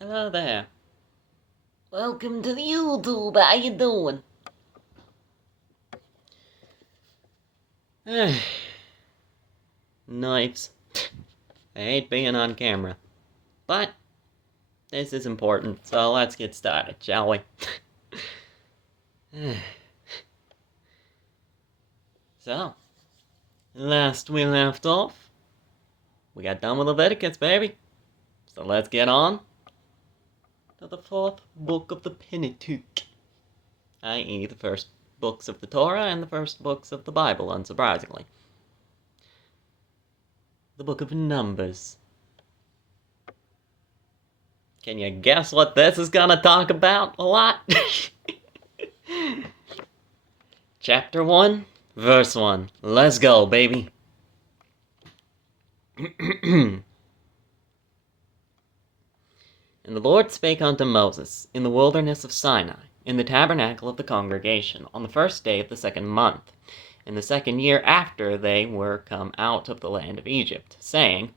Hello there. Welcome to the YouTube. How you doing? Knives. I hate being on camera. But this is important, so let's get started, shall we? So, last we left off, we got done with Leviticus, baby. So let's get on to the fourth book of the Pentateuch, i.e. the first books of the Torah and the first books of the Bible, unsurprisingly. The book of Numbers. Can you guess what this is gonna talk about a lot? Chapter 1, verse 1. Let's go, baby. And the Lord spake unto Moses in the wilderness of Sinai, in the tabernacle of the congregation, on the first day of the second month, in the second year after they were come out of the land of Egypt, saying,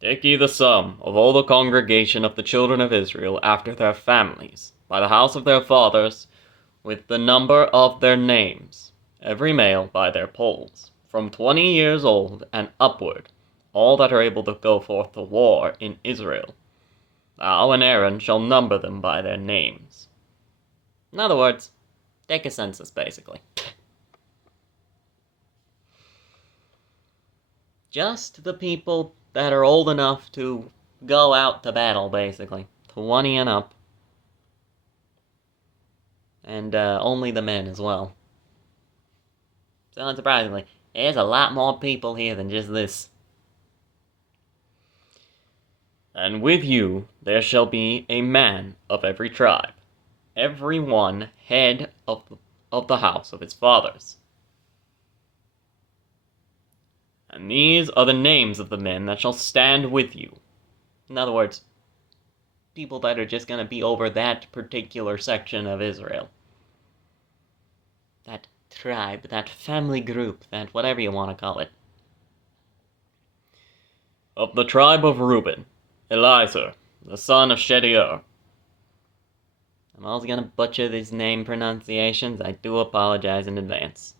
Take ye the sum of all the congregation of the children of Israel after their families, by the house of their fathers, with the number of their names, every male by their polls, from 20 years old and upward, all that are able to go forth to war in Israel. Thou and Aaron shall number them by their names. In other words, take a census, basically. Just the people that are old enough to go out to battle, basically. 20 and up. And only the men as well. So unsurprisingly, there's a lot more people here than just this. And with you there shall be a man of every tribe, every one head of the house of his fathers. And these are the names of the men that shall stand with you. In other words, people that are just going to be over that particular section of Israel. That tribe, that family group, that whatever you want to call it. Of the tribe of Reuben, Eliezer, the son of Shedeur. I'm always going to butcher these name pronunciations. I do apologize in advance.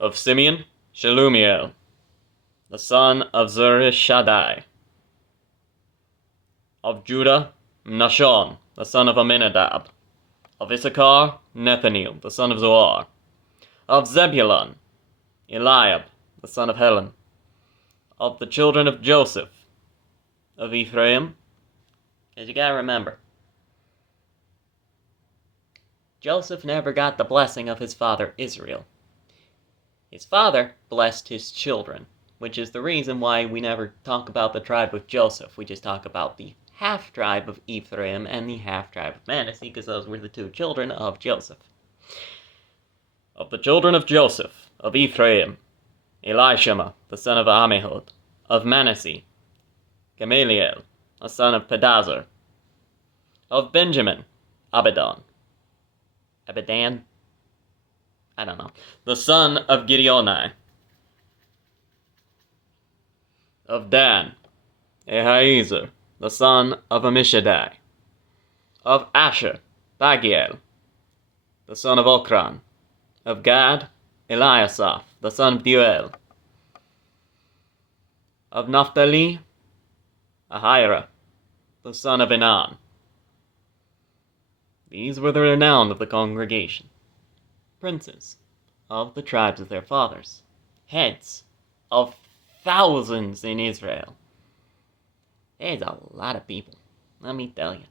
Of Simeon, Shelumiel, the son of Zurishaddai. Of Judah, Nashon, the son of Aminadab. Of Issachar, Nethanel, the son of Zoar. Of Zebulun, Eliab, the son of Helon. Of the children of Joseph. Of Ephraim, because you gotta remember, Joseph never got the blessing of his father Israel. His father blessed his children, which is the reason why we never talk about the tribe of Joseph. We just talk about the half-tribe of Ephraim and the half-tribe of Manasseh, because those were the two children of Joseph. Of the children of Joseph, of Ephraim, Elishama, the son of Ammihud. Of Manasseh, Gamaliel, the son of Pedazur. Of Benjamin, Abidan. Abidan? I don't know. The son of Gideoni. Of Dan, Ahiezer, the son of Ammishaddai. Of Asher, Pagiel, the son of Okran. Of Gad, Eliasaph, the son of Deuel. Of Naphtali, Ahira, the son of Enan. These were the renown of the congregation, princes of the tribes of their fathers, heads of thousands in Israel. There's a lot of people, let me tell you.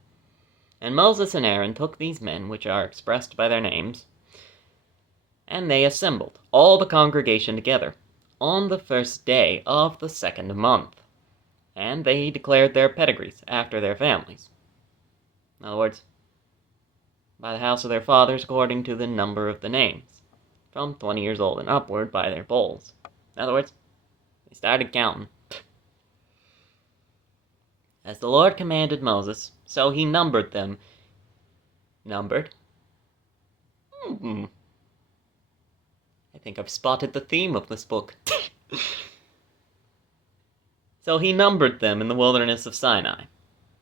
And Moses and Aaron took these men, which are expressed by their names, and they assembled all the congregation together on the first day of the second month, and they declared their pedigrees after their families. In other words, by the house of their fathers according to the number of the names, from 20 years old and upward by their polls. In other words, they started counting. As the Lord commanded Moses, so he numbered them. Numbered? I think I've spotted the theme of this book. So he numbered them in the wilderness of Sinai.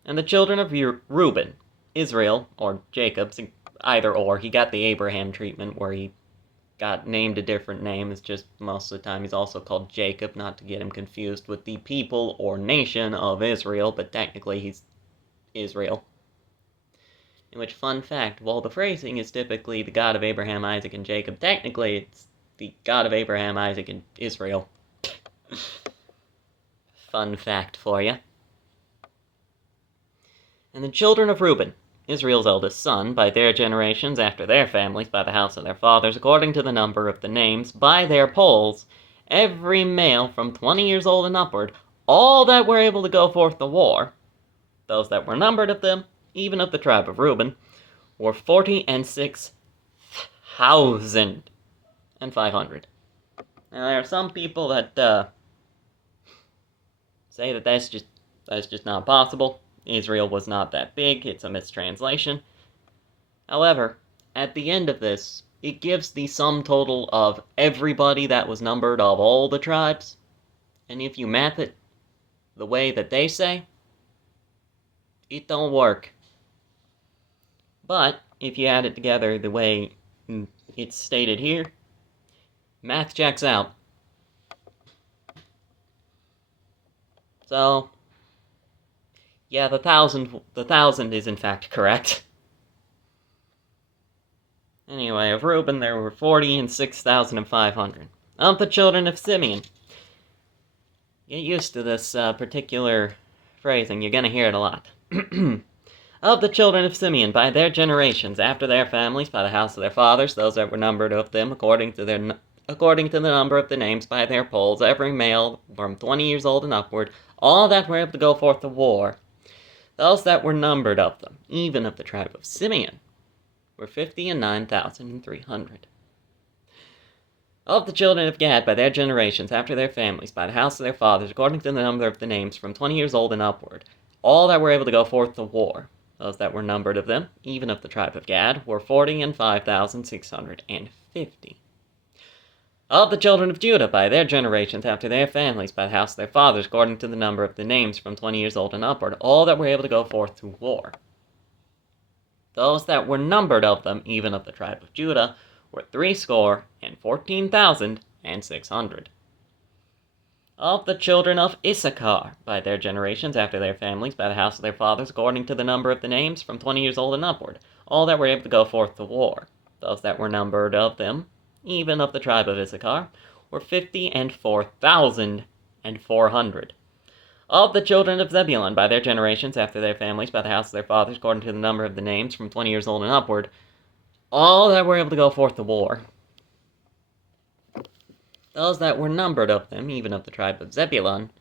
And the children of Reuben, Israel, or Jacob, either or. He got the Abraham treatment where he got named a different name. It's just most of the time he's also called Jacob, not to get him confused with the people or nation of Israel, but technically he's Israel. In which, fun fact, while the phrasing is typically the God of Abraham, Isaac, and Jacob, technically it's the God of Abraham, Isaac, and Israel. Fun fact for you. And the children of Reuben, Israel's eldest son, by their generations, after their families, by the house of their fathers, according to the number of the names, by their polls, every male from 20 years old and upward, all that were able to go forth to war, those that were numbered of them, even of the tribe of Reuben, were 46,500. Now there are some people that say that that's just not possible. Israel was not that big. It's a mistranslation. However, at the end of this, it gives the sum total of everybody that was numbered of all the tribes. And if you math it the way that they say, it don't work. But if you add it together the way it's stated here, math checks out. So, yeah, the thousand is in fact correct. Anyway, of Reuben there were 46,500. Of the children of Simeon. Get used to this particular phrasing, you're gonna hear it a lot. Of the children of Simeon, by their generations, after their families, by the house of their fathers, those that were numbered of them, according to the number of the names by their polls, every male from 20 years old and upward, all that were able to go forth to war, those that were numbered of them, even of the tribe of Simeon, were 59,300. Of the children of Gad, by their generations, after their families, by the house of their fathers, according to the number of the names, from 20 years old and upward, all that were able to go forth to war, those that were numbered of them, even of the tribe of Gad, were 45,650. Of the children of Judah, by their generations, after their families, by the house of their fathers, according to the number of the names, from 20 years old and upward, all that were able to go forth to war, those that were numbered of them, even of the tribe of Judah, were 14,600. Of the children of Issachar, by their generations, after their families, by the house of their fathers, according to the number of the names, from 20 years old and upward, all that were able to go forth to war, those that were numbered of them, even of the tribe of Issachar, were 54,400. Of the children of Zebulun, by their generations, after their families, by the house of their fathers, according to the number of the names, from 20 years old and upward, all that were able to go forth to war, those that were numbered of them, even of the tribe of Zebulun,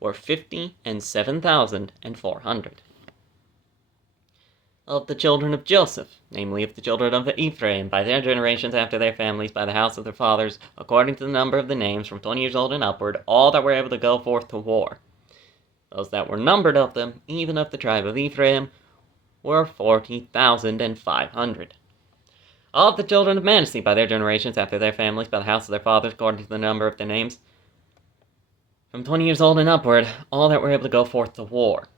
were 57,400. Of the children of Joseph, namely of the children of Ephraim, by their generations after their families, by the house of their fathers, according to the number of the names, from 20 years old and upward, all that were able to go forth to war, those that were numbered of them, even of the tribe of Ephraim, were 40,500. Of the children of Manasseh, by their generations, after their families, by the house of their fathers, according to the number of their names, from 20 years old and upward, all that were able to go forth to war,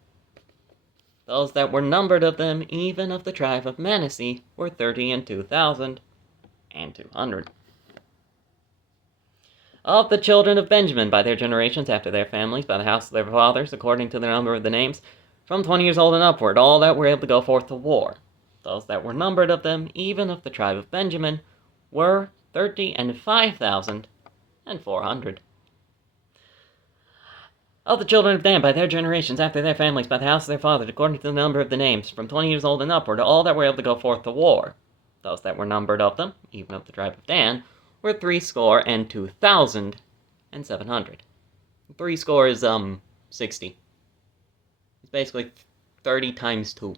those that were numbered of them, even of the tribe of Manasseh, were 32,200. Of the children of Benjamin, by their generations, after their families, by the house of their fathers, according to the number of the names, from 20 years old and upward, all that were able to go forth to war, those that were numbered of them, even of the tribe of Benjamin, were 35,400. Of the children of Dan, by their generations, after their families, by the house of their fathers, according to the number of the names, from 20 years old and upward, all that were able to go forth to war, those that were numbered of them, even of the tribe of Dan, were 62,700. 60. It's basically 30 times 2.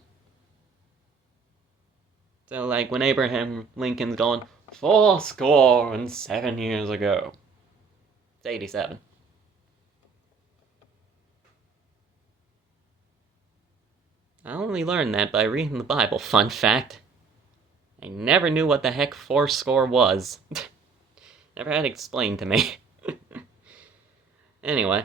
So, like, when Abraham Lincoln's going, 70 years ago, it's 87. I only learned that by reading the Bible, fun fact. I never knew what the heck 40 was. Never had it explained to me. Anyway.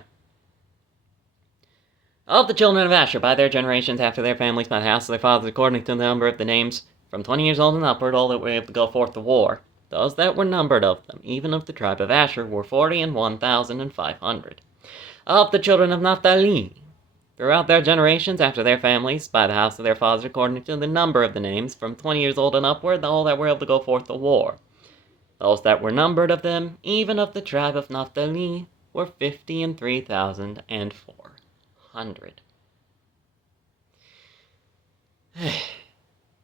Of the children of Asher, by their generations, after their families, by the house of their fathers, according to the number of the names, from 20 years old and upward, all that were able to go forth to war. Those that were numbered of them, even of the tribe of Asher, were 41,500. Of the children of Naphtali, throughout their generations, after their families, by the house of their fathers, according to the number of the names, from 20 years old and upward, all that were able to go forth to war. Those that were numbered of them, even of the tribe of Naphtali, were 53,400.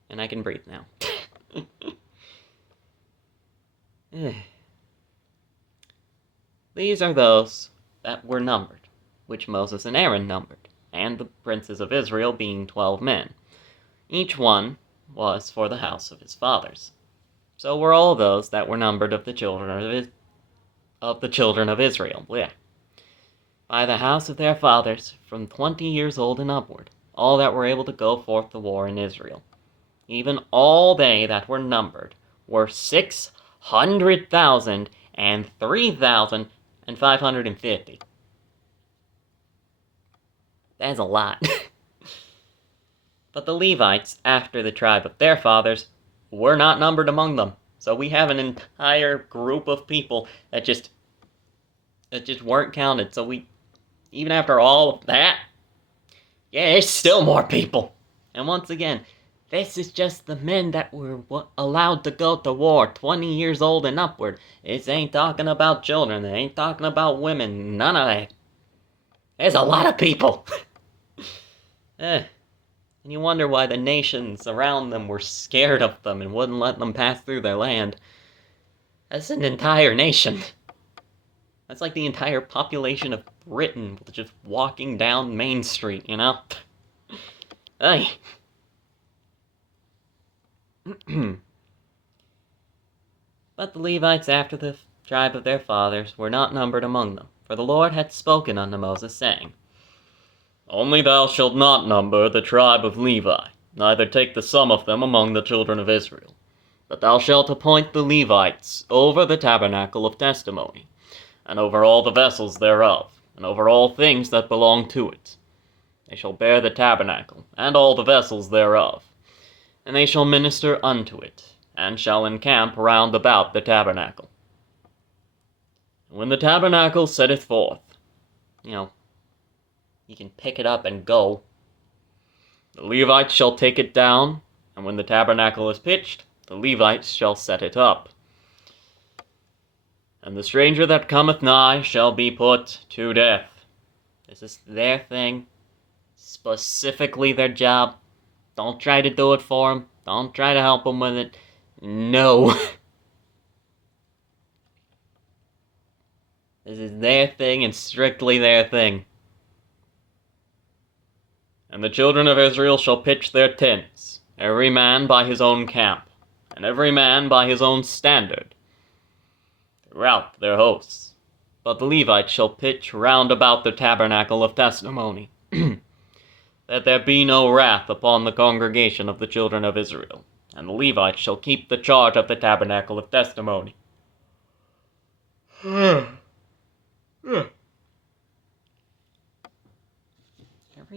And I can breathe now. These are those that were numbered, which Moses and Aaron numbered, and the princes of Israel being 12 men. Each one was for the house of his fathers. So were all those that were numbered of the children of Israel. By the house of their fathers, from 20 years old and upward, all that were able to go forth to war in Israel. Even all they that were numbered were 600,003,550. That's a lot. But the Levites, after the tribe of their fathers, were not numbered among them. So we have an entire group of people that just weren't counted. So even after all of that, there's still more people. And once again, this is just the men that were allowed to go to war, 20 years old and upward. This ain't talking about children. It ain't talking about women. None of that. There's a lot of people. And you wonder why the nations around them were scared of them and wouldn't let them pass through their land. That's an entire nation. That's like the entire population of Britain just walking down Main Street, you know? Hey. But the Levites after the tribe of their fathers were not numbered among them, for the Lord had spoken unto Moses, saying, Only thou shalt not number the tribe of Levi, neither take the sum of them among the children of Israel. But thou shalt appoint the Levites over the tabernacle of testimony, and over all the vessels thereof, and over all things that belong to it. They shall bear the tabernacle, and all the vessels thereof, and they shall minister unto it, and shall encamp round about the tabernacle. And when the tabernacle setteth forth, you can pick it up and go. The Levites shall take it down, and when the tabernacle is pitched, the Levites shall set it up. And the stranger that cometh nigh shall be put to death. This is their thing, specifically their job. Don't try to do it for them. Don't try to help them with it. No. This is their thing and strictly their thing. And the children of Israel shall pitch their tents, every man by his own camp, and every man by his own standard, throughout their hosts. But the Levites shall pitch round about the tabernacle of testimony, that there be no wrath upon the congregation of the children of Israel. And the Levites shall keep the charge of the tabernacle of testimony. Every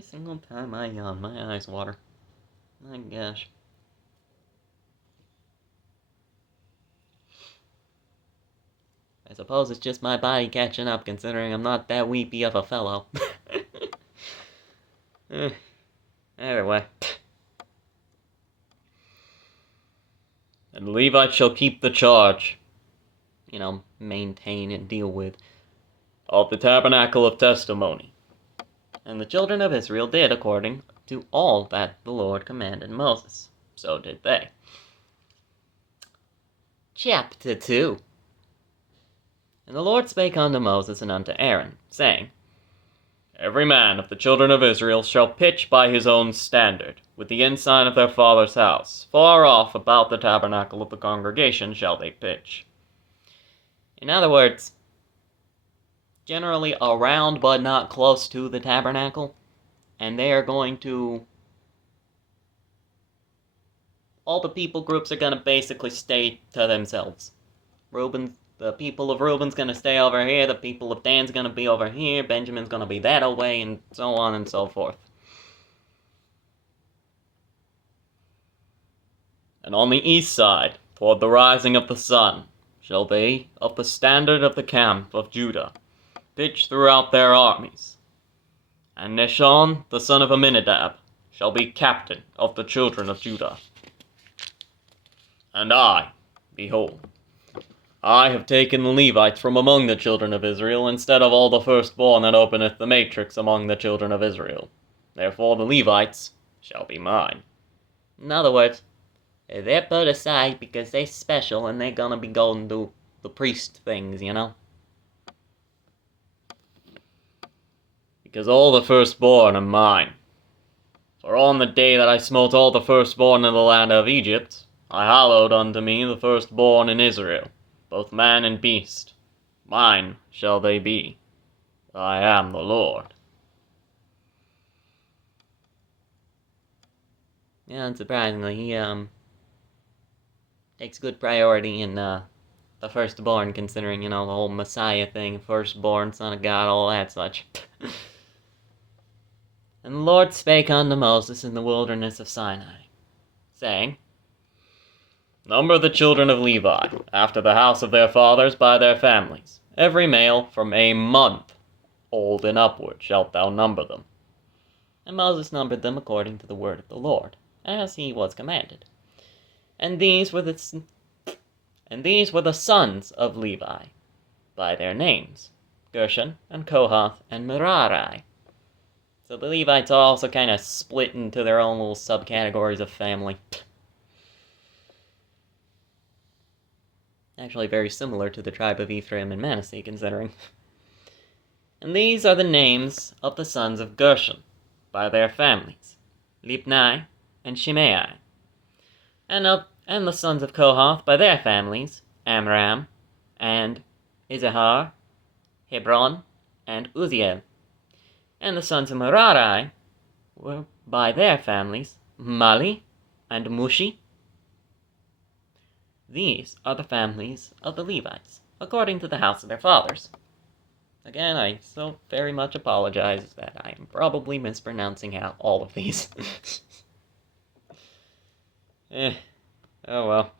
single time I yawn, my eyes water. My gosh. I suppose it's just my body catching up, considering I'm not that weepy of a fellow. Anyway. And the Levites shall keep the charge, maintain and deal with, of the tabernacle of testimony. And the children of Israel did according to all that the Lord commanded Moses. So did they. Chapter 2. And the Lord spake unto Moses and unto Aaron, saying, Every man of the children of Israel shall pitch by his own standard, with the ensign of their father's house. Far off about the tabernacle of the congregation shall they pitch. In other words, generally around but not close to the tabernacle, and they are going to... all the people groups are going to basically stay to themselves. Reuben, the people of Reuben's gonna stay over here, the people of Dan's gonna be over here, Benjamin's gonna be that away, and so on and so forth. And on the east side, toward the rising of the sun, shall they, of the standard of the camp of Judah, pitch throughout their armies. And Nahshon, the son of Amminadab, shall be captain of the children of Judah. And I, behold, I have taken the Levites from among the children of Israel, instead of all the firstborn that openeth the matrix among the children of Israel. Therefore the Levites shall be mine. In other words, they're put aside because they're special and they're gonna be going to do the priest things, you know? Because all the firstborn are mine. For on the day that I smote all the firstborn in the land of Egypt, I hallowed unto me the firstborn in Israel, both man and beast. Mine shall they be. I am the Lord. Yeah, unsurprisingly, he takes good priority in the firstborn, considering, you know, the whole Messiah thing, firstborn, son of God, all that such. And the Lord spake unto Moses in the wilderness of Sinai, saying, Number the children of Levi, after the house of their fathers by their families. Every male from a month old and upward shalt thou number them. And Moses numbered them according to the word of the Lord, as he was commanded. And these were the sons of Levi, by their names, Gershon, and Kohath, and Merari. So the Levites are also kind of split into their own little subcategories of family. Actually very similar to the tribe of Ephraim and Manasseh, considering. And these are the names of the sons of Gershon, by their families, Libni and Shimei. And the sons of Kohath, by their families, Amram, and Izahar, Hebron, and Uzziel. And the sons of Merari were by their families, Mali and Mushi. These are the families of the Levites, according to the house of their fathers. Again, I so very much apologize that I am probably mispronouncing out all of these. Oh well.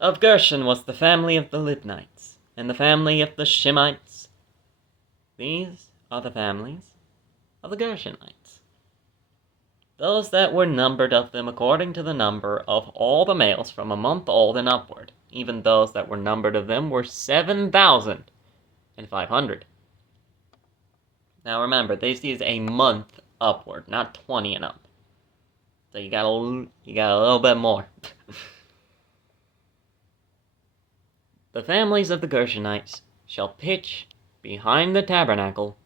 Of Gershon was the family of the Libnites, and the family of the Shemites. These are the families of the Gershonites. Those that were numbered of them according to the number of all the males from a month old and upward, even those that were numbered of them were 7,500. Now remember, this is a month upward, not 20 and up. So you got a little bit more. The families of the Gershonites shall pitch behind the tabernacle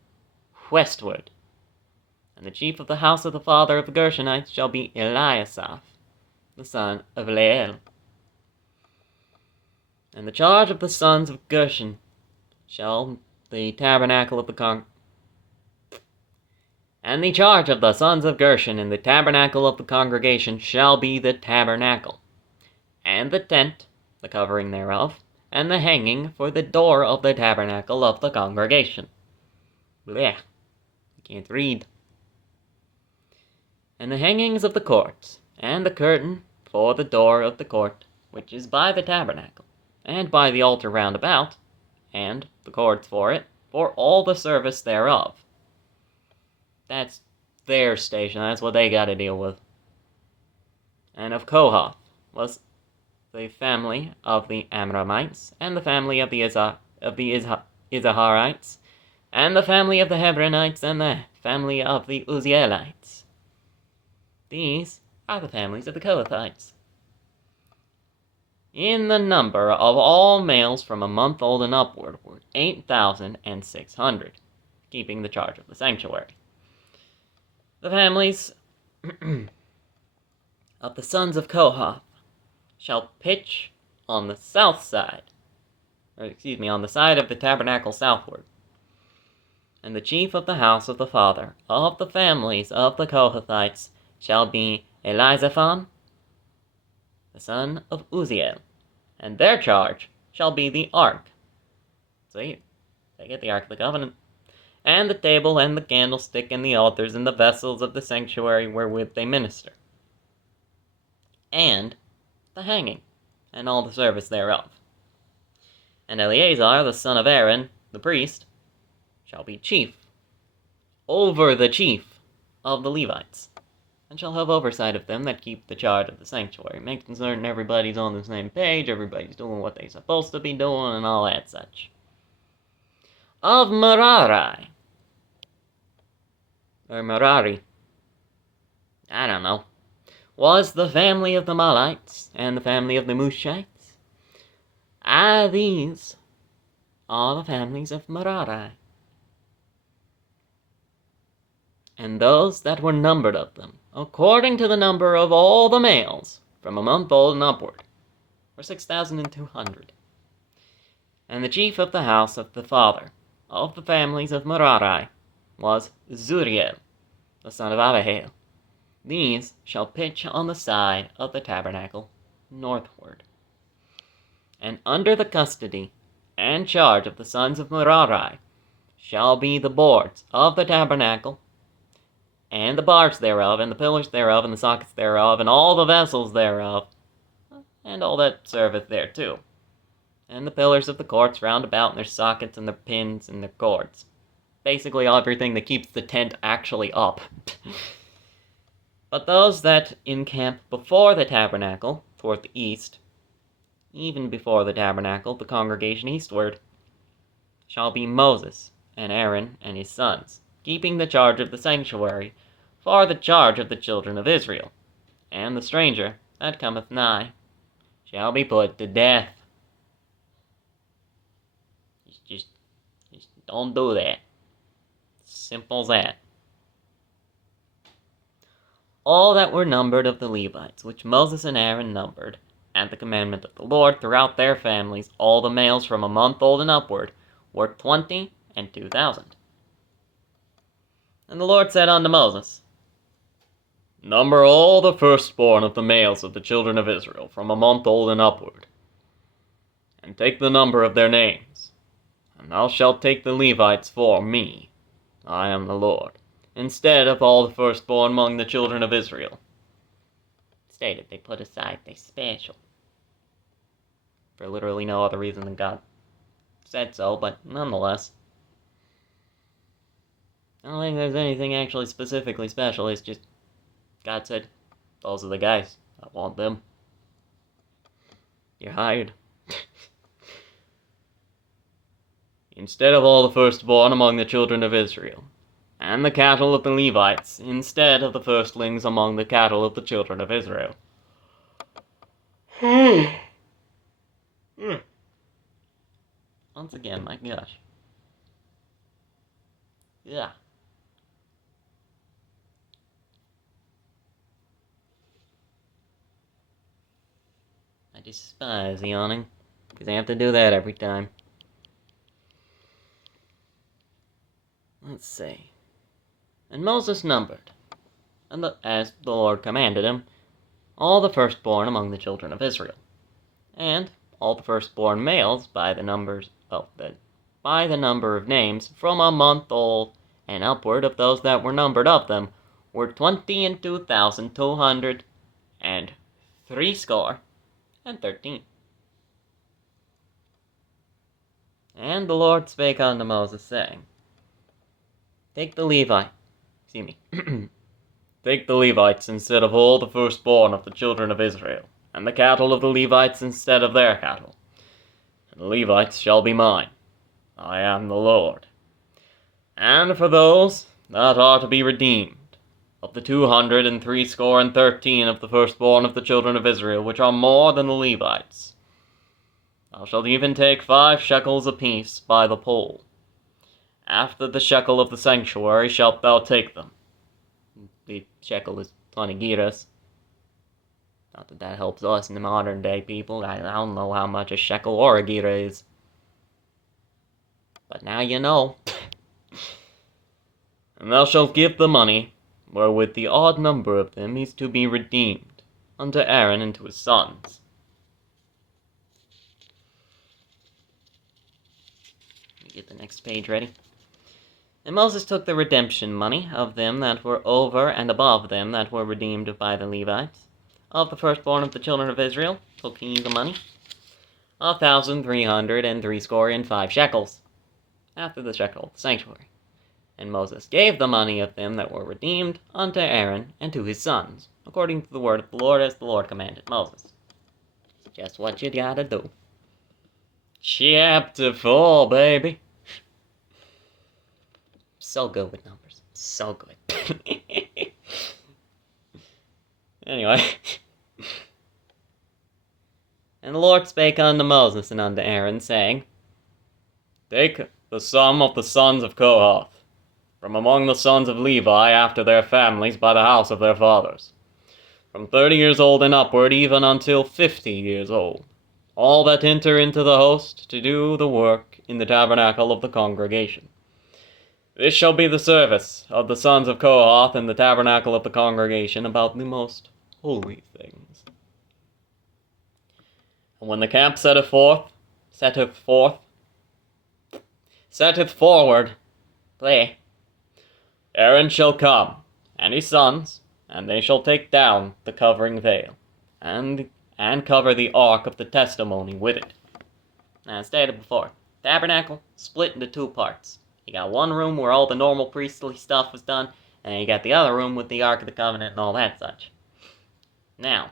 westward. And the chief of the house of the father of the Gershonites shall be Eliasaph, the son of Leel. And the charge of the sons of Gershon shall the tabernacle of the And the charge of the sons of Gershon in the tabernacle of the congregation shall be the tabernacle, and the tent, the covering thereof, and the hanging for the door of the tabernacle of the congregation. Blech, I can't read. And the hangings of the courts, and the curtain for the door of the court, which is by the tabernacle, and by the altar round about, and the cords for it, for all the service thereof. That's their station, that's what they gotta deal with. And of Kohath was the family of the Amramites, and the family of the Izaharites, and the family of the Hebronites, and the family of the Uzzielites. These are the families of the Kohathites. In the number of all males from a month old and upward were 8,600, keeping the charge of the sanctuary. The families of the sons of Kohath shall pitch on the south side, on the side of the tabernacle southward. And the chief of the house of the father of the families of the Kohathites shall be Elizaphan, the son of Uzziel, and their charge shall be the ark. See, they get the Ark of the Covenant. And the table, and the candlestick, and the altars, and the vessels of the sanctuary wherewith they minister. And the hanging, and all the service thereof. And Eleazar, the son of Aaron, the priest, shall be chief over the chief of the Levites, and shall have oversight of them that keep the charge of the sanctuary, making certain everybody's on the same page, everybody's doing what they're supposed to be doing, and all that such. Of Merari, or Merari, I don't know, was the family of the Malites, and the family of the Mushites. These are the families of Merari. And those that were numbered of them, according to the number of all the males, from a month old and upward, were 6,200. And the chief of the house of the father of the families of Merari was Zuriel, the son of Abihail. These shall pitch on the side of the tabernacle northward. And under the custody and charge of the sons of Merari shall be the boards of the tabernacle, and the bars thereof, and the pillars thereof, and the sockets thereof, and all the vessels thereof, and all that serveth thereto, and the pillars of the courts round about, and their sockets, and their pins, and their cords. Basically everything that keeps the tent actually up. But those that encamp before the tabernacle, toward the east, even before the tabernacle, the congregation eastward, shall be Moses, and Aaron, and his sons, keeping the charge of the sanctuary, for the charge of the children of Israel. And the stranger that cometh nigh shall be put to death. Just don't do that. Simple as that. All that were numbered of the Levites, which Moses and Aaron numbered, at the commandment of the Lord, throughout their families, all the males from a month old and upward, were 22,000. And the Lord said unto Moses, Number all the firstborn of the males of the children of Israel, from a month old and upward, and take the number of their names, and thou shalt take the Levites for me, I am the Lord, instead of all the firstborn among the children of Israel. Stated they put aside they special. For literally no other reason than God said so, but nonetheless. I don't think there's anything actually specifically special, it's just God said, those are the guys, I want them. You're hired. Instead of all the firstborn among the children of Israel, and the cattle of the Levites, instead of the firstlings among the cattle of the children of Israel. Once again, my gosh. Yeah. I despise yawning, because I have to do that every time. Let's see. And Moses numbered, as the Lord commanded him, all the firstborn among the children of Israel, and all the firstborn males by the number of names from a month old and upward of those that were numbered of them were 22,213. And the Lord spake unto Moses, saying, Take the Levites instead of all the firstborn of the children of Israel, and the cattle of the Levites instead of their cattle. And the Levites shall be mine. I am the Lord. And for those that are to be redeemed, of the 213 of the firstborn of the children of Israel, which are more than the Levites, thou shalt even take 5 shekels apiece by the poll. After the shekel of the sanctuary shalt thou take them. The shekel is 20 gerahs. Not that that helps us in the modern day people. I don't know how much a shekel or a gerah is. But now you know. And thou shalt give the money, wherewith the odd number of them is to be redeemed, unto Aaron and to his sons. get the next page ready. And Moses took the redemption money of them that were over and above them that were redeemed by the Levites. Of the firstborn of the children of Israel took he the money, 1,365 shekels, after the shekel of the sanctuary. And Moses gave the money of them that were redeemed unto Aaron and to his sons, according to the word of the Lord, as the Lord commanded Moses. It's just what you gotta do. Chapter 4, baby. So good with numbers. So good. Anyway. And the Lord spake unto Moses and unto Aaron, saying, Take the sum of the sons of Kohath, from among the sons of Levi after their families by the house of their fathers, from 30 years old and upward, even until 50 years old, all that enter into the host to do the work in the tabernacle of the congregation. This shall be the service of the sons of Kohath in the tabernacle of the congregation about the most holy things. And when the camp setteth forward, Aaron shall come, and his sons, and they shall take down the covering veil, and cover the ark of the testimony with it. Now, as stated before, tabernacle split into two parts. You got one room where all the normal priestly stuff was done, and then you got the other room with the Ark of the Covenant and all that such. Now,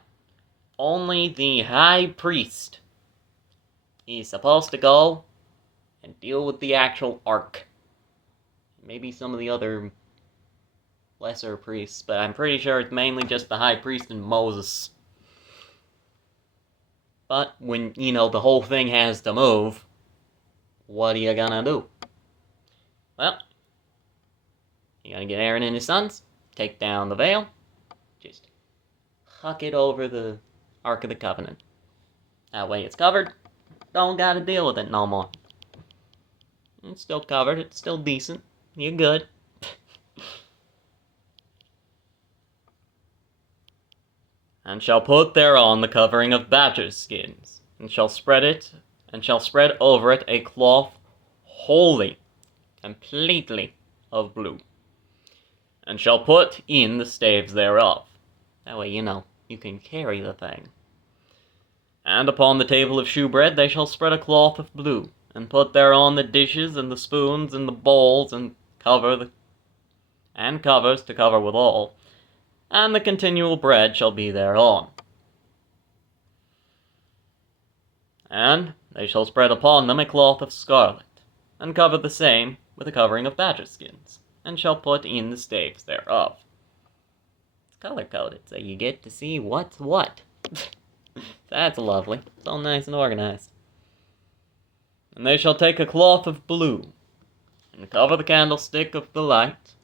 only the high priest is supposed to go and deal with the actual Ark. Maybe some of the other lesser priests, but I'm pretty sure it's mainly just the high priest and Moses. But when, the whole thing has to move, what are you gonna do? Well, you gotta get Aaron and his sons, take down the veil, just huck it over the Ark of the Covenant. That way it's covered, don't gotta deal with it no more. It's still covered, it's still decent, you're good. And shall put thereon the covering of badgers' skins, and shall spread over it a cloth wholly, completely of blue, and shall put in the staves thereof. That way, you can carry the thing. And upon the table of shewbread they shall spread a cloth of blue, and put thereon the dishes and the spoons and the bowls, and covers to cover withal, and the continual bread shall be thereon. And they shall spread upon them a cloth of scarlet, and cover the same with a covering of badger skins, and shall put in the staves thereof. It's color-coded, so you get to see what's what. That's lovely. It's all nice and organized. And they shall take a cloth of blue, and cover the candlestick of the light,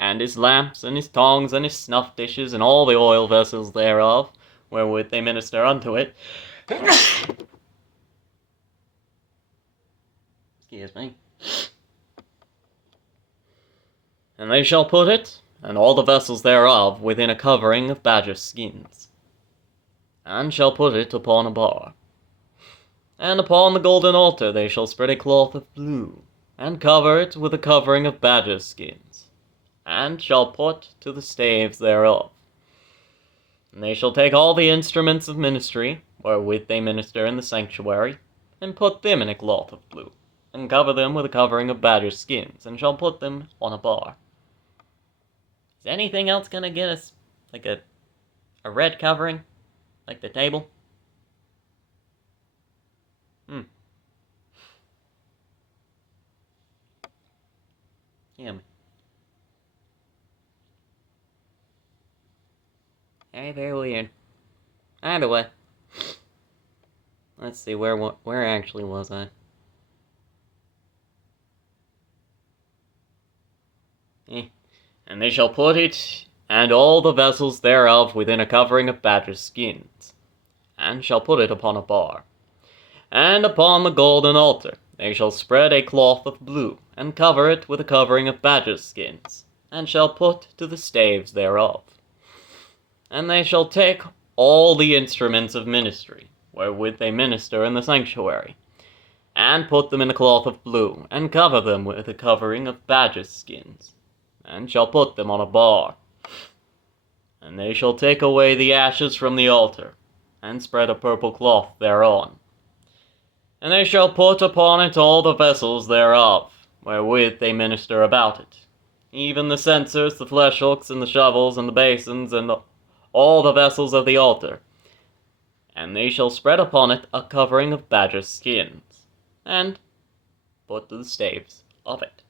and his lamps, and his tongs, and his snuff dishes, and all the oil vessels thereof, wherewith they minister unto it. Excuse me. And they shall put it, and all the vessels thereof, within a covering of badger skins, and shall put it upon a bar. And upon the golden altar they shall spread a cloth of blue, and cover it with a covering of badger skins, and shall put to the staves thereof. And they shall take all the instruments of ministry, wherewith they minister in the sanctuary, and put them in a cloth of blue, and cover them with a covering of badger skins, and shall put them on a bar. Is anything else gonna get us, like a red covering? Like the table? Yeah. Very, very weird. Either way. Let's see, where actually was I? And they shall put it, and all the vessels thereof, within a covering of badger skins, and shall put it upon a bar. And upon the golden altar they shall spread a cloth of blue, and cover it with a covering of badger skins, and shall put to the staves thereof. And they shall take all the instruments of ministry, wherewith they minister in the sanctuary, and put them in a cloth of blue, and cover them with a covering of badger skins, and shall put them on a bar. And they shall take away the ashes from the altar, and spread a purple cloth thereon. And they shall put upon it all the vessels thereof, wherewith they minister about it, even the censers, the flesh hooks, and the shovels, and the basins, and all the vessels of the altar. And they shall spread upon it a covering of badger skins, and put the staves of it.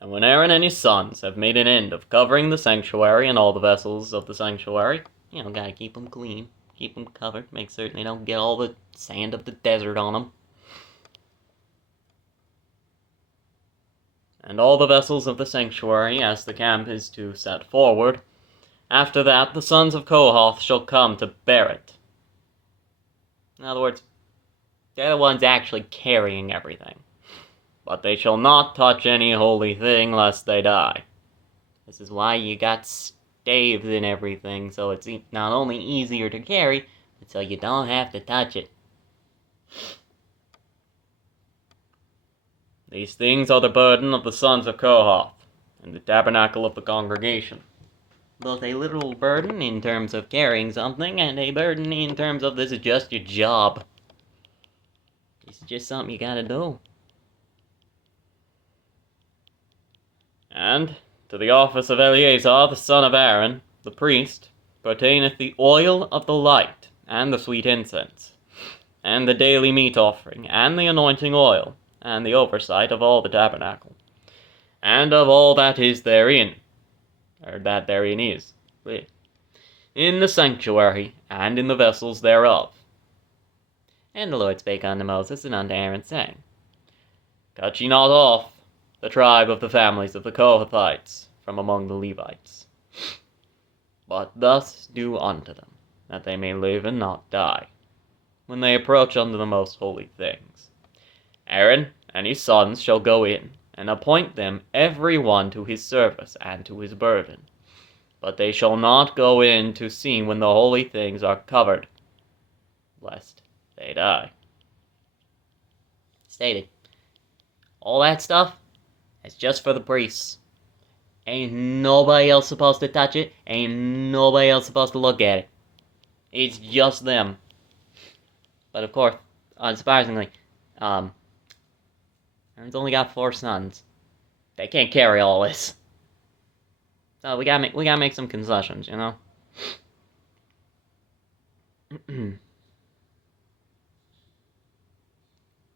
And when Aaron and his sons have made an end of covering the sanctuary and all the vessels of the sanctuary, gotta keep them clean, keep them covered, make certain they don't get all the sand of the desert on them. And all the vessels of the sanctuary, as the camp is to set forward, after that the sons of Kohath shall come to bear it. In other words, they're the ones actually carrying everything. But they shall not touch any holy thing, lest they die. This is why you got staves and everything, so it's not only easier to carry, but so you don't have to touch it. These things are the burden of the sons of Kohath, in the tabernacle of the congregation. Both a literal burden in terms of carrying something, and a burden in terms of this is just your job. It's just something you gotta do. And to the office of Eleazar the son of Aaron, the priest, pertaineth the oil of the light, and the sweet incense, and the daily meat offering, and the anointing oil, and the oversight of all the tabernacle, and of all that is therein, or that therein is, in the sanctuary, and in the vessels thereof. And the Lord spake unto Moses and unto Aaron, saying, Cut ye not off the tribe of the families of the Kohathites from among the Levites, but thus do unto them, that they may live and not die, when they approach unto the most holy things. Aaron and his sons shall go in, and appoint them every one to his service and to his burden, but they shall not go in to see when the holy things are covered, lest they die. Stated. All that stuff, it's just for the priests. Ain't nobody else supposed to touch it. Ain't nobody else supposed to look at it. It's just them. But of course, unsurprisingly, Aaron's only got 4 sons. They can't carry all this. So we gotta make some concessions, And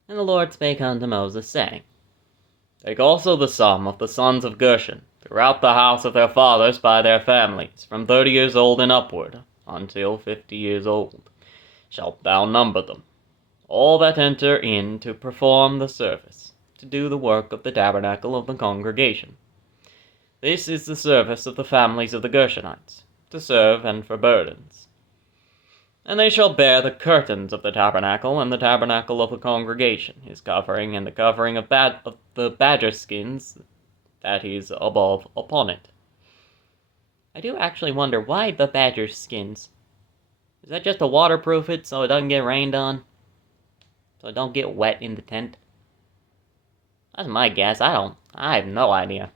the Lord spake unto Moses, saying, Take also the sum of the sons of Gershon, throughout the house of their fathers by their families, from 30 years old and upward, until 50 years old, shalt thou number them, all that enter in to perform the service, to do the work of the tabernacle of the congregation. This is the service of the families of the Gershonites, to serve and for burdens. And they shall bear the curtains of the tabernacle, and the tabernacle of the congregation, his covering, and the covering of the badger skins that is above upon it. I do actually wonder, why the badger skins? Is that just to waterproof it so it doesn't get rained on? So it don't get wet in the tent? That's my guess. I have no idea.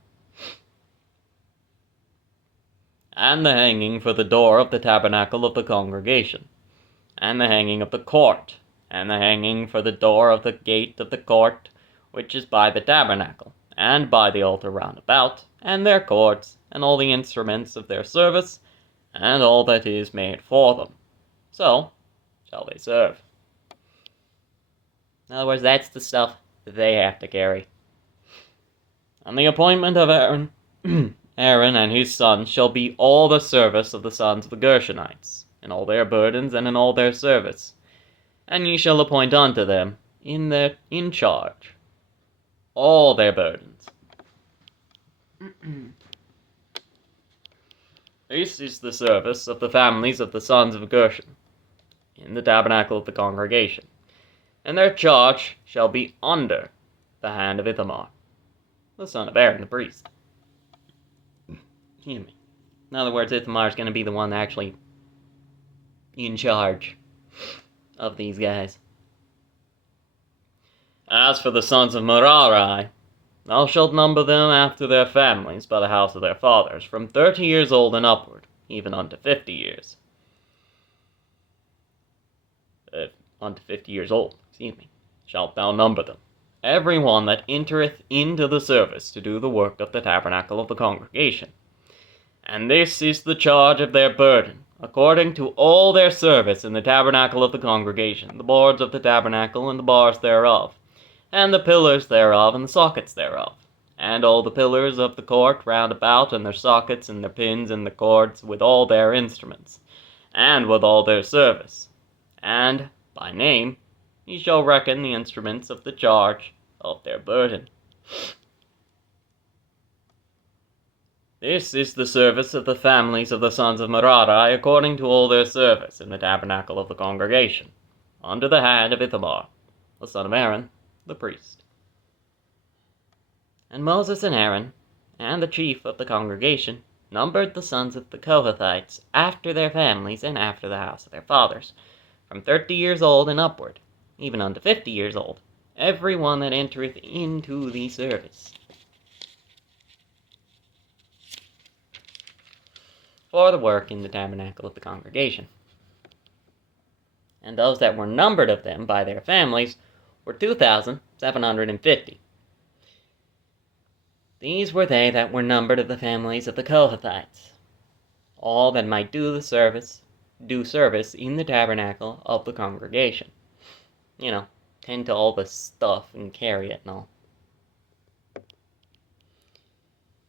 And the hanging for the door of the tabernacle of the congregation, and the hanging of the court, and the hanging for the door of the gate of the court, which is by the tabernacle, and by the altar round about, and their cords, and all the instruments of their service, and all that is made for them. So shall they serve. In other words, that's the stuff that they have to carry. And the appointment of Aaron, Aaron and his sons shall be all the service of the sons of the Gershonites, in all their burdens and in all their service. And ye shall appoint unto them in charge all their burdens. This is the service of the families of the sons of Gershon, in the tabernacle of the congregation. And their charge shall be under the hand of Ithamar, the son of Aaron the priest. In other words, Ithamar is going to be the one actually in charge of these guys. As for the sons of Merari, thou shalt number them after their families by the house of their fathers, from 30 years old and upward, even unto 50 years. Unto 50 years old, shalt thou number them, every one that entereth into the service to do the work of the tabernacle of the congregation. And this is the charge of their burden, according to all their service in the tabernacle of the congregation, the boards of the tabernacle, and the bars thereof, and the pillars thereof, and the sockets thereof, and all the pillars of the court round about, and their sockets, and their pins, and their cords, with all their instruments, and with all their service. And by name ye shall reckon the instruments of the charge of their burden. This is the service of the families of the sons of Merari, according to all their service in the tabernacle of the congregation, under the hand of Ithamar, the son of Aaron, the priest. And Moses and Aaron, and the chief of the congregation, numbered the sons of the Kohathites after their families and after the house of their fathers, from 30 years old and upward, even unto 50 years old, every one that entereth into the service, for the work in the tabernacle of the congregation. And those that were numbered of them by their families were 2,750. These were they that were numbered of the families of the Kohathites, all that might do service in the tabernacle of the congregation. Tend to all the stuff and carry it and all.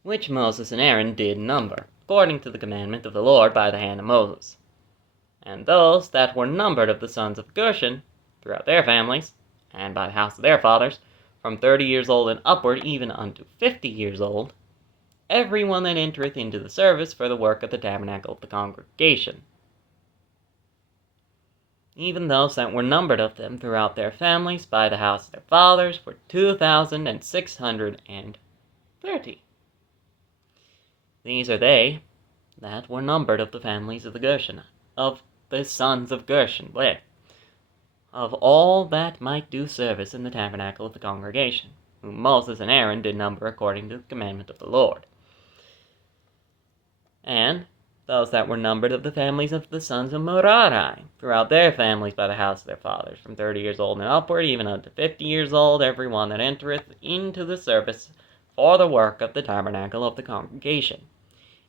Which Moses and Aaron did number, according to the commandment of the Lord by the hand of Moses. And those that were numbered of the sons of Gershon, throughout their families, and by the house of their fathers, from 30 years old and upward, even unto 50 years old, every one that entereth into the service for the work of the tabernacle of the congregation. Even those that were numbered of them throughout their families by the house of their fathers were 2,630. These are they that were numbered of the families of the sons of Gershon, of all that might do service in the tabernacle of the congregation, whom Moses and Aaron did number according to the commandment of the Lord. And those that were numbered of the families of the sons of Merari, throughout their families by the house of their fathers, from 30 years old and upward, even unto 50 years old, every one that entereth into the service for the work of the tabernacle of the congregation.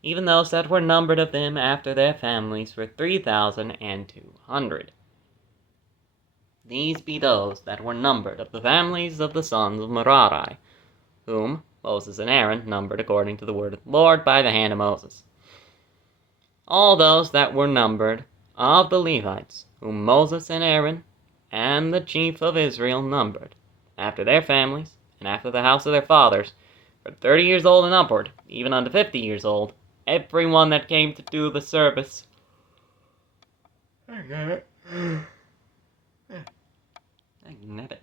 Even those that were numbered of them after their families were 3,200. These be those that were numbered of the families of the sons of Merari, whom Moses and Aaron numbered according to the word of the Lord by the hand of Moses. All those that were numbered of the Levites, whom Moses and Aaron and the chief of Israel numbered, after their families and after the house of their fathers, from 30 years old and upward, even unto 50 years old, every one that came to do the service. I got it. I nab it.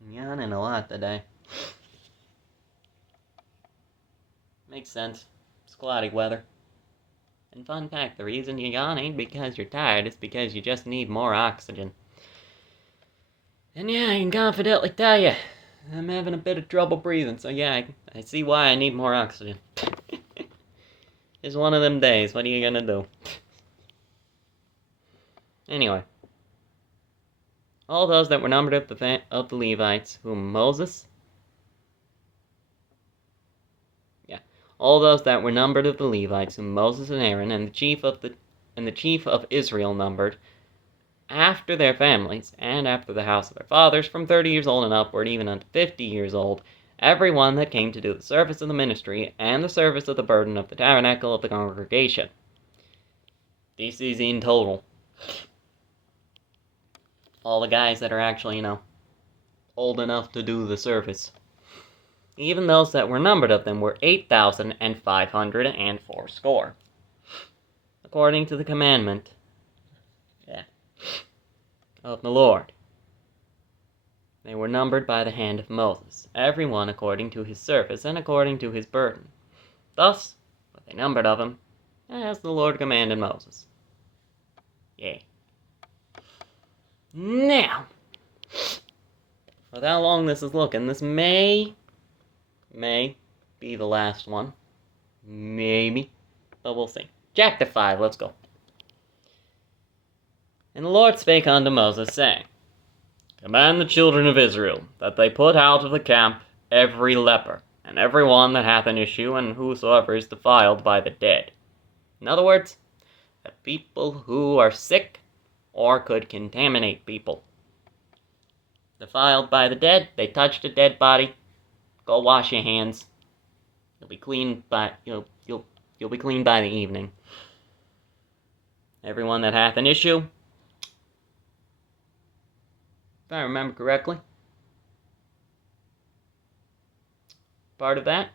I'm yawning a lot today. Makes sense. It's cloudy weather. And fun fact, the reason you yawn ain't because you're tired, it's because you just need more oxygen. And yeah, I can confidently tell you, I'm having a bit of trouble breathing, so yeah, I see why I need more oxygen. It's one of them days, what are you gonna do? Anyway. All those that were numbered of the Levites, whom Moses... All those that were numbered of the Levites, whom Moses and Aaron and the chief of Israel numbered, after their families, and after the house of their fathers, from 30 years old and upward, even unto 50 years old, every one that came to do the service of the ministry, and the service of the burden of the tabernacle of the congregation. This is in total. All the guys that are actually, old enough to do the service. Even those that were numbered of them were 8,540, according to the commandment of the Lord. They were numbered by the hand of Moses, every one according to his service and according to his burden. Thus were they numbered of him, as the Lord commanded Moses. Yeah. Now, with how long this is looking, this may be the last one. Maybe. But we'll see. Chapter 5, let's go. And the Lord spake unto Moses, saying, Command the children of Israel, that they put out of the camp every leper, and every one that hath an issue, and whosoever is defiled by the dead. In other words, the people who are sick or could contaminate people. Defiled by the dead, they touched a dead body, go wash your hands. You'll be clean by you'll be clean by the evening. Everyone that hath an issue, if I remember correctly, part of that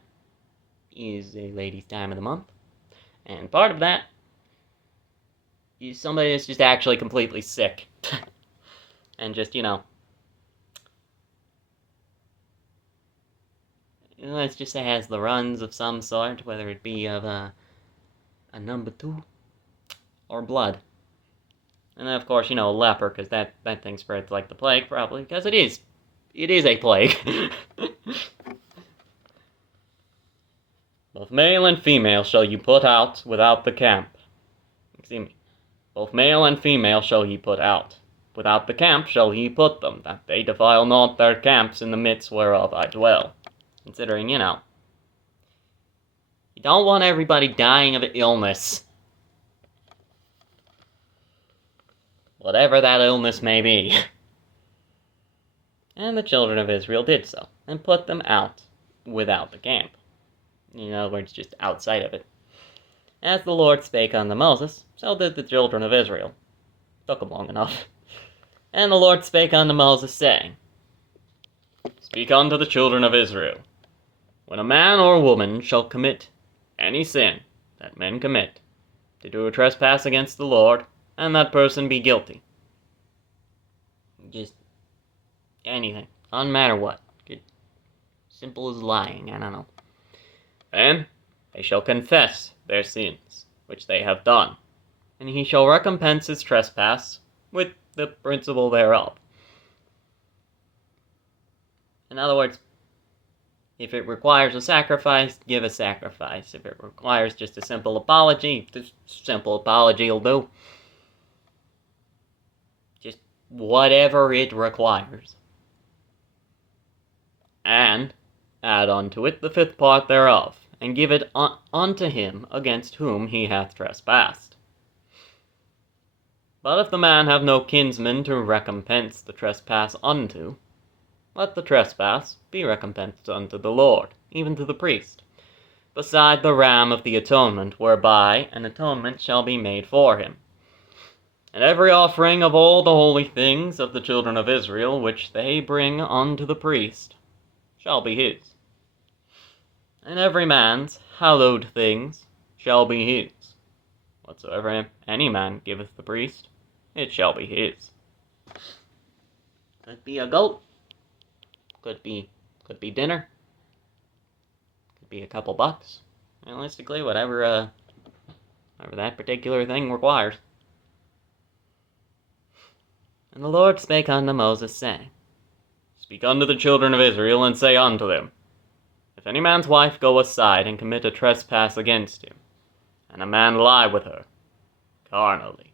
is a lady's time of the month, and part of that is somebody that's just actually completely sick, and just let's just say has the runs of some sort, whether it be of a number 2 or blood. And then, of course, a leper, because that thing spreads like the plague, probably, because it is a plague. Both male and female shall ye put out without the camp. Excuse me. Both male and female shall ye put out. Without the camp shall ye put them, that they defile not their camps in the midst whereof I dwell. Considering, you don't want everybody dying of illness. Whatever that illness may be. And the children of Israel did so, and put them out without the camp. In other words, just outside of it. As the Lord spake unto Moses, so did the children of Israel. Took them long enough. And the Lord spake unto Moses, saying, Speak unto the children of Israel, when a man or woman shall commit any sin that men commit, to do a trespass against the Lord, and that person be guilty. Just anything, doesn't matter what. Simple as lying, I don't know. And they shall confess their sins, which they have done, and he shall recompense his trespass with the principal thereof. In other words, if it requires a sacrifice, give a sacrifice. If it requires just a simple apology, this simple apology will do. Just whatever it requires. And add unto it the 5th part thereof, and give it unto him against whom he hath trespassed. But if the man have no kinsman to recompense the trespass unto, let the trespass be recompensed unto the Lord, even to the priest, beside the ram of the atonement, whereby an atonement shall be made for him. And every offering of all the holy things of the children of Israel, which they bring unto the priest, shall be his. And every man's hallowed things shall be his. Whatsoever any man giveth the priest, it shall be his. Could be a goat. Could be dinner. Could be a couple bucks. Realistically, whatever that particular thing requires. And the Lord spake unto Moses, saying, Speak unto the children of Israel, and say unto them, If any man's wife go aside and commit a trespass against him, and a man lie with her, carnally,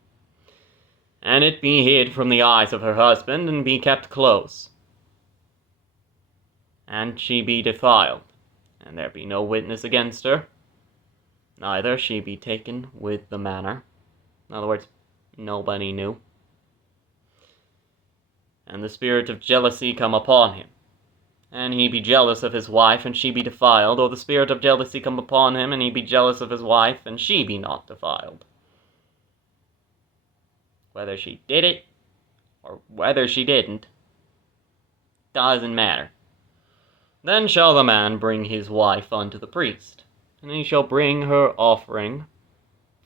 and it be hid from the eyes of her husband, and be kept close, and she be defiled, and there be no witness against her, neither she be taken with the manner. In other words, nobody knew. And the spirit of jealousy come upon him, and he be jealous of his wife, and she be defiled, or the spirit of jealousy come upon him, and he be jealous of his wife, and she be not defiled. Whether she did it, or whether she didn't, doesn't matter. Then shall the man bring his wife unto the priest, and he shall bring her offering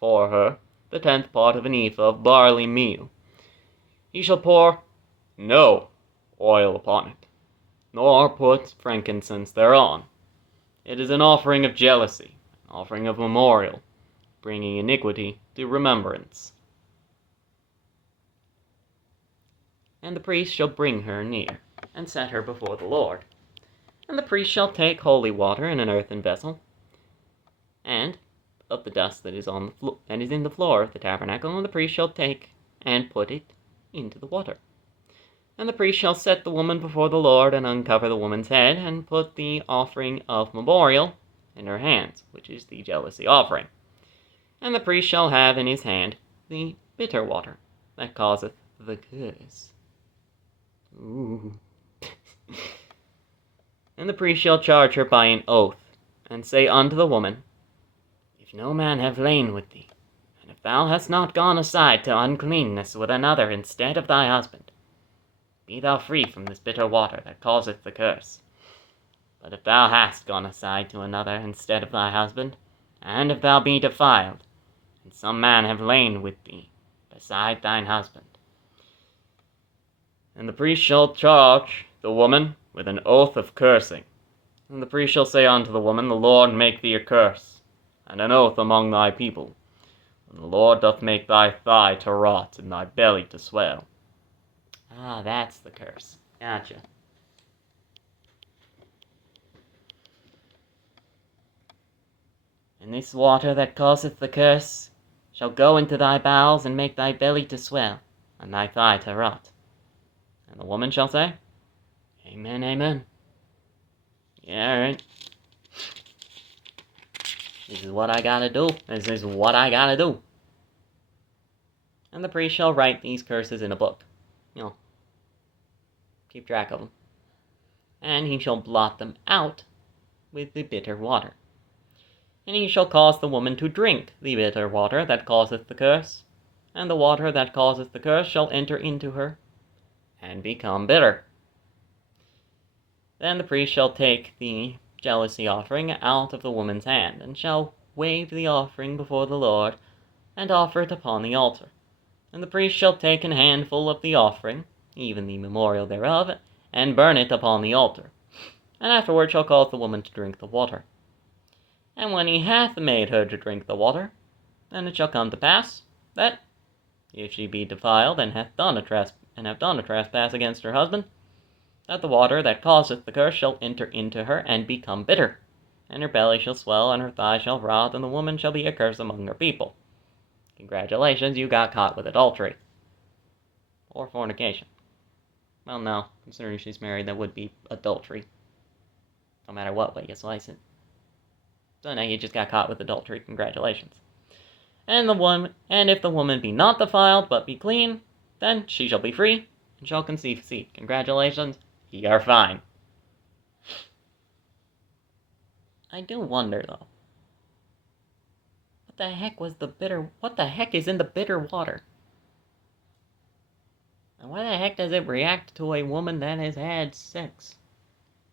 for her, the 10th part of an ephah of barley meal. He shall pour no oil upon it, nor put frankincense thereon. It is an offering of jealousy, an offering of memorial, bringing iniquity to remembrance. And the priest shall bring her near, and set her before the Lord. And the priest shall take holy water in an earthen vessel, and of the dust that is in the floor of the tabernacle, and the priest shall take and put it into the water. And the priest shall set the woman before the Lord, and uncover the woman's head, and put the offering of memorial in her hands, which is the jealousy offering. And the priest shall have in his hand the bitter water that causeth the curse. Ooh. And the priest shall charge her by an oath, and say unto the woman, If no man have lain with thee, and if thou hast not gone aside to uncleanness with another instead of thy husband, be thou free from this bitter water that causeth the curse. But if thou hast gone aside to another instead of thy husband, and if thou be defiled, and some man have lain with thee beside thine husband, and the priest shall charge the woman with an oath of cursing. And the priest shall say unto the woman, The Lord make thee a curse, and an oath among thy people, when the Lord doth make thy thigh to rot, and thy belly to swell. Ah, that's the curse. Gotcha. And this water that causeth the curse shall go into thy bowels, and make thy belly to swell, and thy thigh to rot. And the woman shall say, Amen, amen. Yeah, alright. This is what I gotta do. This is what I gotta do. And the priest shall write these curses in a book. Keep track of them. And he shall blot them out with the bitter water. And he shall cause the woman to drink the bitter water that causeth the curse. And the water that causeth the curse shall enter into her, and become bitter. Then the priest shall take the jealousy offering out of the woman's hand, and shall wave the offering before the Lord, and offer it upon the altar. And the priest shall take an handful of the offering, even the memorial thereof, and burn it upon the altar. And afterward shall cause the woman to drink the water. And when he hath made her to drink the water, then it shall come to pass that, if she be defiled, and have done a trespass against her husband, that the water that causeth the curse shall enter into her, and become bitter, and her belly shall swell, and her thigh shall rot, and the woman shall be a curse among her people. Congratulations, you got caught with adultery. Or fornication. Well, no, considering she's married, that would be adultery. No matter what way you slice it. So now you just got caught with adultery. Congratulations. And if the woman be not defiled, but be clean, then she shall be free, and shall conceive seed. Congratulations, ye are fine. I do wonder, though. What the heck is in the bitter water? And why the heck does it react to a woman that has had sex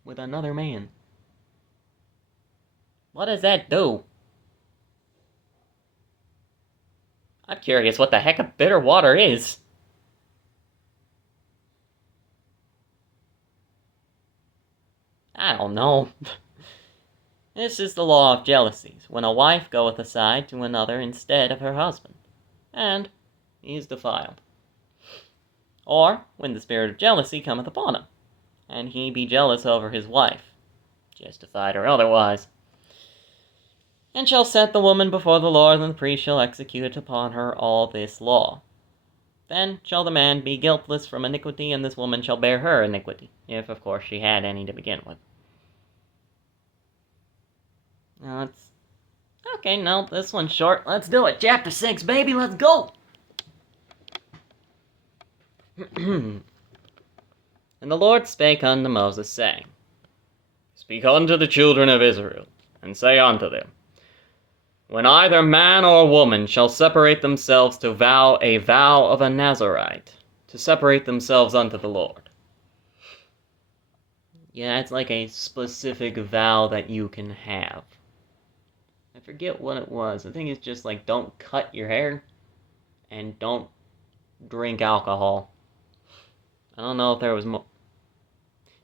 with another man? What does that do? I'm curious what the heck a bitter water is. I don't know. This is the law of jealousies, when a wife goeth aside to another instead of her husband, and he is defiled. Or when the spirit of jealousy cometh upon him, and he be jealous over his wife, justified or otherwise, and shall set the woman before the Lord, and the priest shall execute upon her all this law. Then shall the man be guiltless from iniquity, and this woman shall bear her iniquity, if of course she had any to begin with. Now it's... Okay, no, this one's short. Let's do it. Chapter 6, baby, let's go! And the Lord spake unto Moses, saying, Speak unto the children of Israel, and say unto them, When either man or woman shall separate themselves to vow a vow of a Nazarite, to separate themselves unto the Lord. Yeah, it's like a specific vow that you can have. I forget what it was. I think it's just like, don't cut your hair, and don't drink alcohol. I don't know if there was more.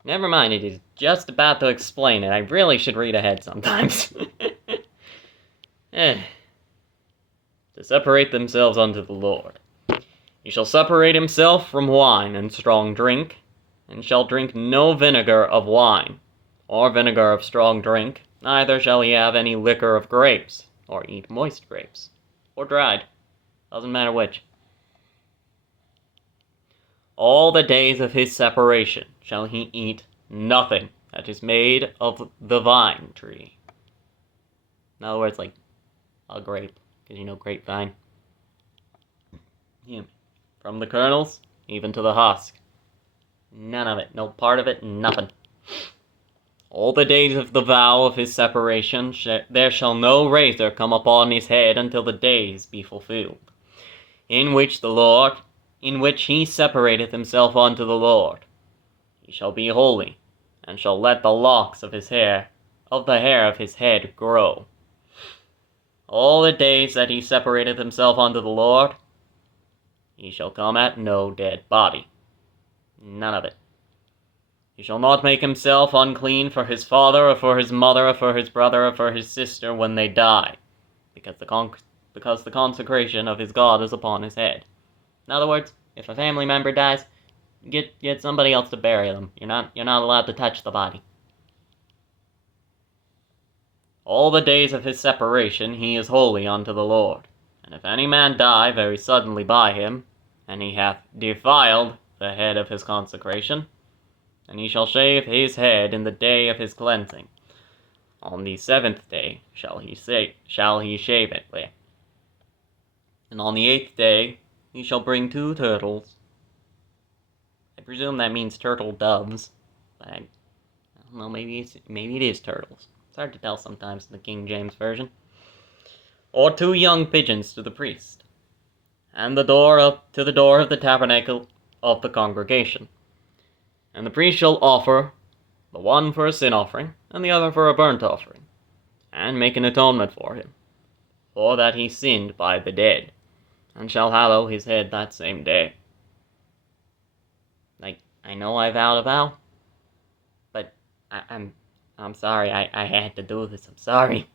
Never mind, it is just about to explain it. I really should read ahead sometimes. To separate themselves unto the Lord. He shall separate himself from wine and strong drink, and shall drink no vinegar of wine, or vinegar of strong drink, neither shall he have any liquor of grapes, or eat moist grapes, or dried, doesn't matter which. All the days of his separation shall he eat nothing that is made of the vine tree. In other words, like a grape, because grapevine. Yeah. From the kernels, even to the husk. None of it, no part of it, nothing. All the days of the vow of his separation, there shall no razor come upon his head until the days be fulfilled, in which he separateth himself unto the Lord. He shall be holy, and shall let the locks of the hair of his head grow. All the days that he separateth himself unto the Lord, he shall come at no dead body. None of it. He shall not make himself unclean for his father, or for his mother, or for his brother, or for his sister when they die, because the consecration of his God is upon his head. In other words, if a family member dies, get somebody else to bury them. You're not allowed to touch the body. All the days of his separation he is holy unto the Lord. And if any man die very suddenly by him, and he hath defiled the head of his consecration, then he shall shave his head in the day of his cleansing. On the 7th day shall he shave it. And on the 8th day he shall bring 2 turtles. I presume that means turtle doves, but I don't know, maybe it is turtles. It's hard to tell sometimes in the King James Version. Or 2 young pigeons to the priest, and to the door of the tabernacle of the congregation. And the priest shall offer the one for a sin offering, and the other for a burnt offering, and make an atonement for him, for that he sinned by the dead, and shall hallow his head that same day. I know I vowed a vow, but I'm sorry, I had to do this, I'm sorry.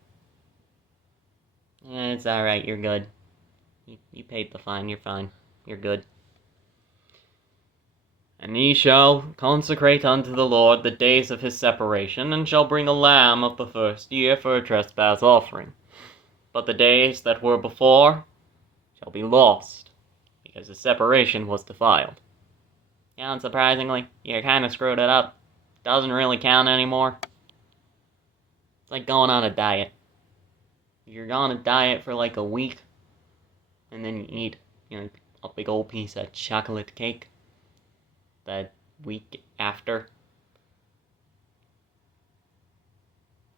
It's alright, you're good. You paid the fine, you're fine. You're good. And he shall consecrate unto the Lord the days of his separation, and shall bring a lamb of the first year for a trespass offering. But the days that were before shall be lost, because his separation was defiled. Yeah, unsurprisingly, you kind of screwed it up. Doesn't really count anymore. It's like going on a diet. You're on a diet for like a week, and then you eat, a big old piece of chocolate cake the week after.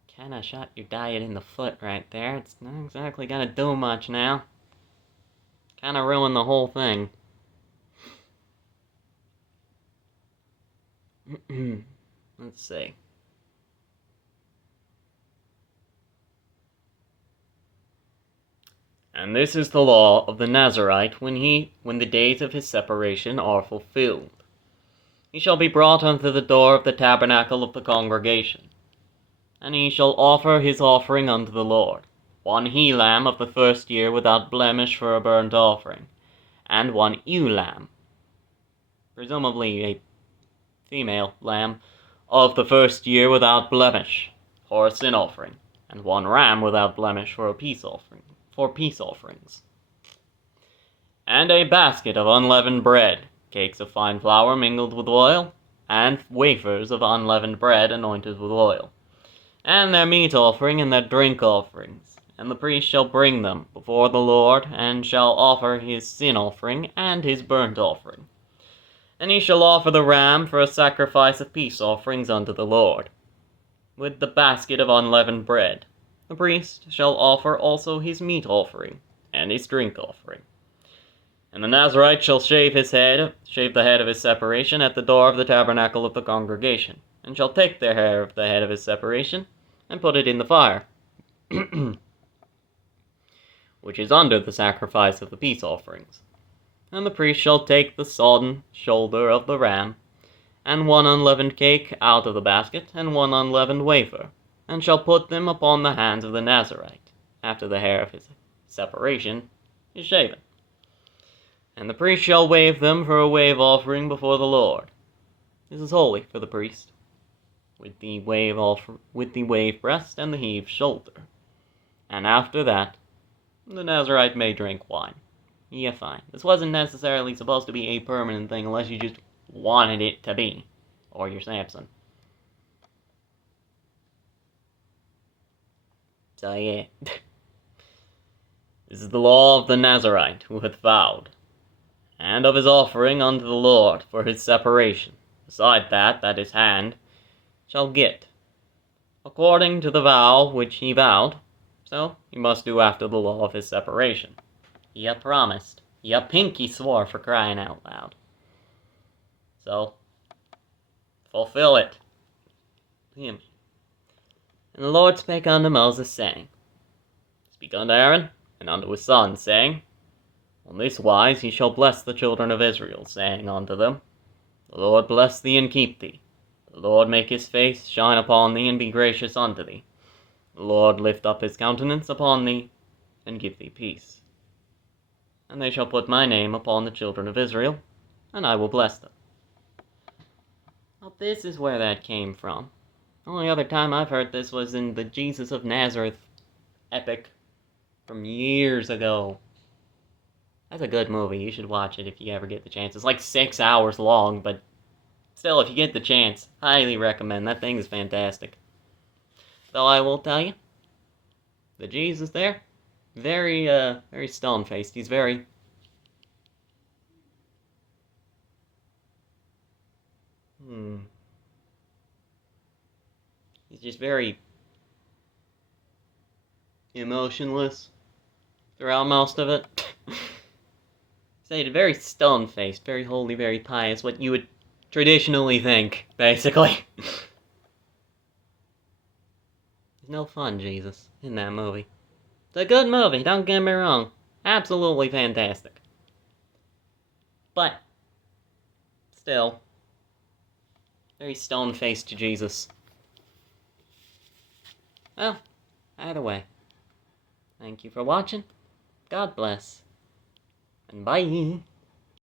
Kinda shot your diet in the foot right there. It's not exactly gonna do much now. Kinda ruined the whole thing. Let's see. And this is the law of the Nazarite when the days of his separation are fulfilled. He shall be brought unto the door of the tabernacle of the congregation, and he shall offer his offering unto the Lord, 1 he-lamb of the first year without blemish for a burnt offering, and 1 ewe-lamb, presumably a female lamb, of the first year without blemish, for a sin offering, and 1 ram without blemish for peace offerings. And a basket of unleavened bread, cakes of fine flour mingled with oil, and wafers of unleavened bread anointed with oil, and their meat offering and their drink offerings. And the priest shall bring them before the Lord, and shall offer his sin offering and his burnt offering. And he shall offer the ram for a sacrifice of peace offerings unto the Lord, with the basket of unleavened bread. The priest shall offer also his meat offering and his drink offering. And the Nazarite shall shave the head of his separation at the door of the tabernacle of the congregation, and shall take the hair of the head of his separation, and put it in the fire, which is under the sacrifice of the peace offerings. And the priest shall take the sodden shoulder of the ram, and 1 unleavened cake out of the basket, and 1 unleavened wafer, and shall put them upon the hands of the Nazarite, after the hair of his separation is shaven. And the priest shall wave them for a wave offering before the Lord. This is holy for the priest, with the wave breast and the heave shoulder. And after that, the Nazarite may drink wine. Yeah, fine. This wasn't necessarily supposed to be a permanent thing unless you just wanted it to be. Or you're Samson. So yeah. This is the law of the Nazarite who hath vowed, and of his offering unto the Lord for his separation, beside that his hand shall get, according to the vow which he vowed. So he must do after the law of his separation. He promised. He pinky swore, for crying out loud. So, fulfill it. Hear me. And the Lord spake unto Moses, saying, Speak unto Aaron, and unto his sons, saying, On this wise ye shall bless the children of Israel, saying unto them, The Lord bless thee and keep thee. The Lord make his face shine upon thee, and be gracious unto thee. The Lord lift up his countenance upon thee, and give thee peace. And they shall put my name upon the children of Israel, and I will bless them. Well, this is where that came from. The only other time I've heard this was in the Jesus of Nazareth epic from years ago. That's a good movie. You should watch it if you ever get the chance. It's like 6 hours long, but still, if you get the chance, highly recommend. That thing is fantastic. Though I will tell you, the Jesus there, very stone-faced. He's very... He's just very emotionless throughout most of it. Say, very stone-faced, very holy, very pious, what you would traditionally think, basically. There's no fun, Jesus, in that movie. It's a good movie, don't get me wrong. Absolutely fantastic. But, still, very stone-faced Jesus. Well, either way, thank you for watching. God bless. And bye.